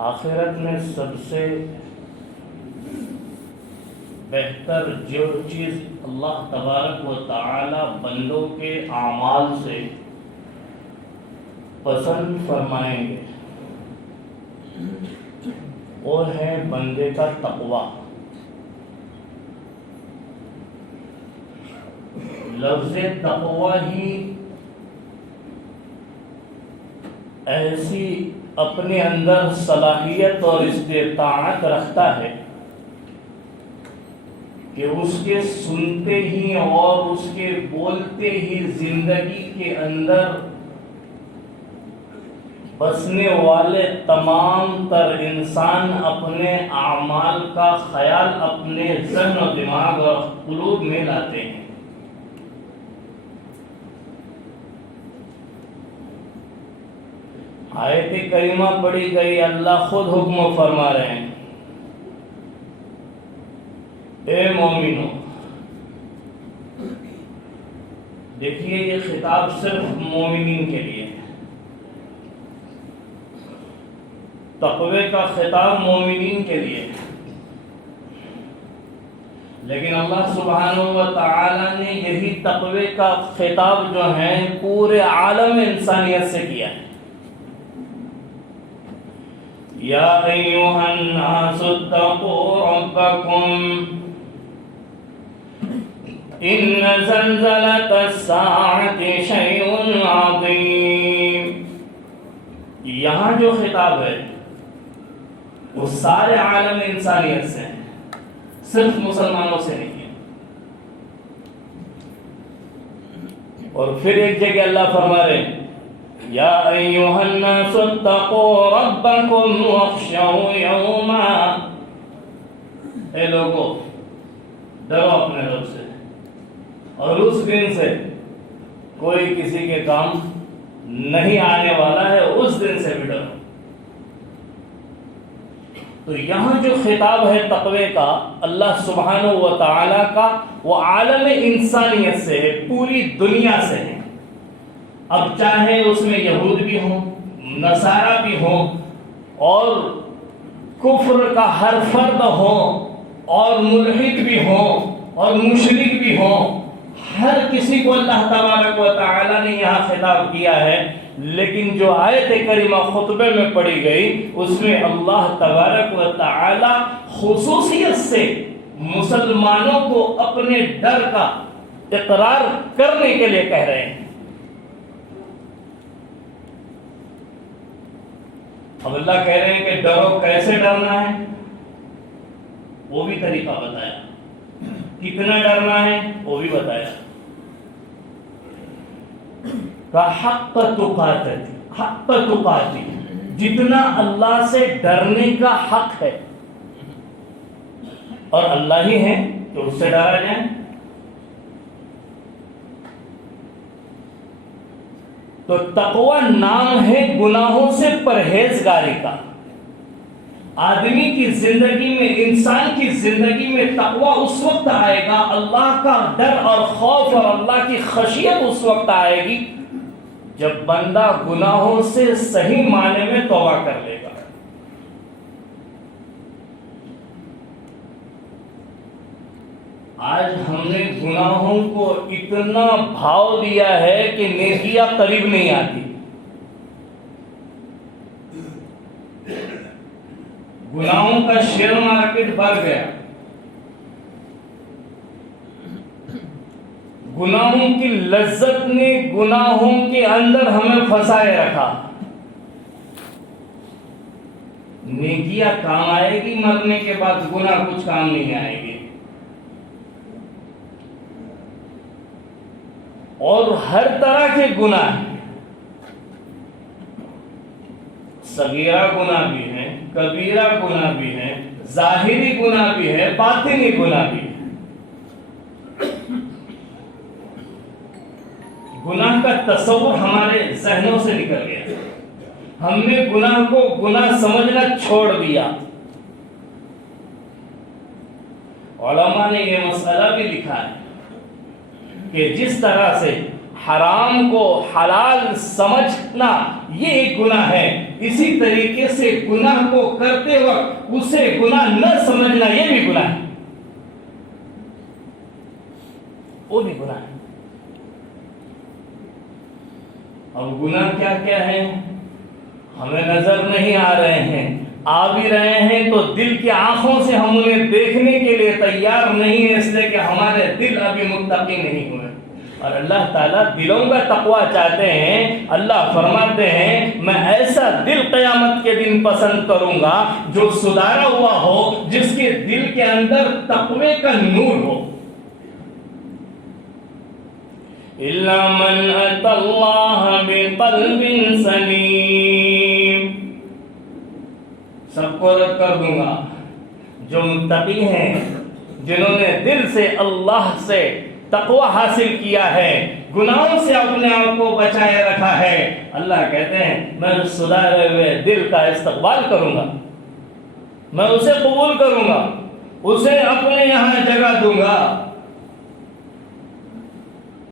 آخرت میں سب سے بہتر جو چیز اللہ تبارک و تعالی بندوں کے اعمال سے پسند فرمائیں گے وہ ہے بندے کا تقویٰ۔ لفظ تقویٰ ہی ایسی اپنے اندر صلاحیت اور استطاعت رکھتا ہے کہ اس کے سنتے ہی اور اس کے بولتے ہی زندگی کے اندر بسنے والے تمام تر انسان اپنے اعمال کا خیال اپنے ذہن و دماغ اور قلوب میں لاتے ہیں۔ آیت کریمہ پڑھی گئی، اللہ خود حکم فرما رہے ہیں، اے مومنو۔ دیکھیے یہ خطاب صرف مومنین کے لیے ہے، تقوی کا خطاب مومنین کے لیے ہے، لیکن اللہ سبحانہ و تعالی نے یہی تقوی کا خطاب جو ہے پورے عالم انسانیت سے کیا ہے۔ یا ایھا الناس اتقوا ربکم ان زلزلۃ الساعۃ شیء عظیم۔ یہاں جو خطاب ہے وہ سارے عالم انسانیت سے ہے، صرف مسلمانوں سے نہیں ہے۔ اور پھر ایک جگہ اللہ فرما رہے ہیں، یا ایھا الناس اتقوا ربکم واخشوا یوما۔ اے لوگو ڈرو اپنے رب سے اور اس دن سے کوئی کسی کے کام نہیں آنے والا ہے، اس دن سے بھی ڈرو۔ تو یہاں جو خطاب ہے تقوی کا اللہ سبحانہ و تعالی کا، وہ عالم انسانیت سے ہے، پوری دنیا سے ہے۔ اب چاہے اس میں یہود بھی ہوں، نصارہ بھی ہوں، اور کفر کا ہر فرد ہو، اور ملحد بھی ہوں اور مشرک بھی ہوں، ہر کسی کو اللہ تبارک و تعالی نے یہاں خطاب کیا ہے۔ لیکن جو آیت کریمہ خطبے میں پڑھی گئی اس میں اللہ تبارک و تعالی خصوصیت سے مسلمانوں کو اپنے ڈر کا اقرار کرنے کے لیے کہہ رہے ہیں۔ اب اللہ کہہ رہے ہیں کہ ڈرو، کیسے ڈرنا ہے وہ بھی طریقہ بتایا، کتنا ڈرنا ہے وہ بھی بتایا۔ حق تقاتی، جتنا اللہ سے ڈرنے کا حق ہے، اور اللہ ہی ہے تو اس سے ڈرا جائے۔ تو تقوی نام ہے گناہوں سے پرہیزگاری کا۔ آدمی کی زندگی میں، انسان کی زندگی میں تقوی اس وقت آئے گا، اللہ کا ڈر اور خوف اور اللہ کی خشیت اس وقت آئے گی جب بندہ گناہوں سے صحیح معنی میں توبہ کر لے گا۔ آج ہم نے گناہوں کو اتنا بھاؤ دیا ہے کہ نیکیاں قریب نہیں آتی۔ گناہوں کا شیئر مارکیٹ بڑھ گیا، گناہوں کی لذت نے گناہوں کے اندر ہمیں پھنسائے رکھا۔ نیکیاں کام آئے گی، مرنے کے بعد گناہ کچھ کام نہیں آئے گی۔ اور ہر طرح کے گناہ ہیں، صغیرہ گناہ بھی ہیں، کبیرہ گناہ بھی ہیں، ظاہری گناہ بھی ہے، باطنی گناہ بھی ہے۔ گناہ کا تصور ہمارے ذہنوں سے نکل گیا، ہم نے گناہ کو گناہ سمجھنا چھوڑ دیا۔ علماء نے یہ مسئلہ بھی لکھا ہے کہ جس طرح سے حرام کو حلال سمجھنا یہ ایک گناہ ہے، اسی طریقے سے گناہ کو کرتے وقت اسے گناہ نہ سمجھنا یہ بھی گناہ ہے، وہ بھی گناہ ہے۔ اب گناہ کیا کیا ہے ہمیں نظر نہیں آ رہے ہیں، آ بھی رہے ہیں تو دل کی آنکھوں سے ہم انہیں دیکھنے کے لیے تیار نہیں ہیں، اس لیے کہ ہمارے دل ابھی متقی نہیں ہوئے۔ اور اللہ تعالیٰ دلوں کا تقوی چاہتے ہیں۔ اللہ فرماتے ہیں میں ایسا دل قیامت کے دن پسند کروں گا جو سدھارا ہوا ہو، جس کے دل کے اندر تقوی کا نور ہو۔ إِلَّا مَنْ أَتَى اللَّهَ بِقَلْبٍ سَلِيمٍ، سب کو رد کر دوں گا جو متقی ہیں، جنہوں نے دل سے اللہ سے تقوی حاصل کیا ہے، گناہوں سے اپنے آپ کو بچائے رکھا ہے۔ اللہ کہتے ہیں میں سدھارے ہوئے دل کا استقبال کروں گا، میں اسے قبول کروں گا، اسے اپنے یہاں جگہ دوں گا۔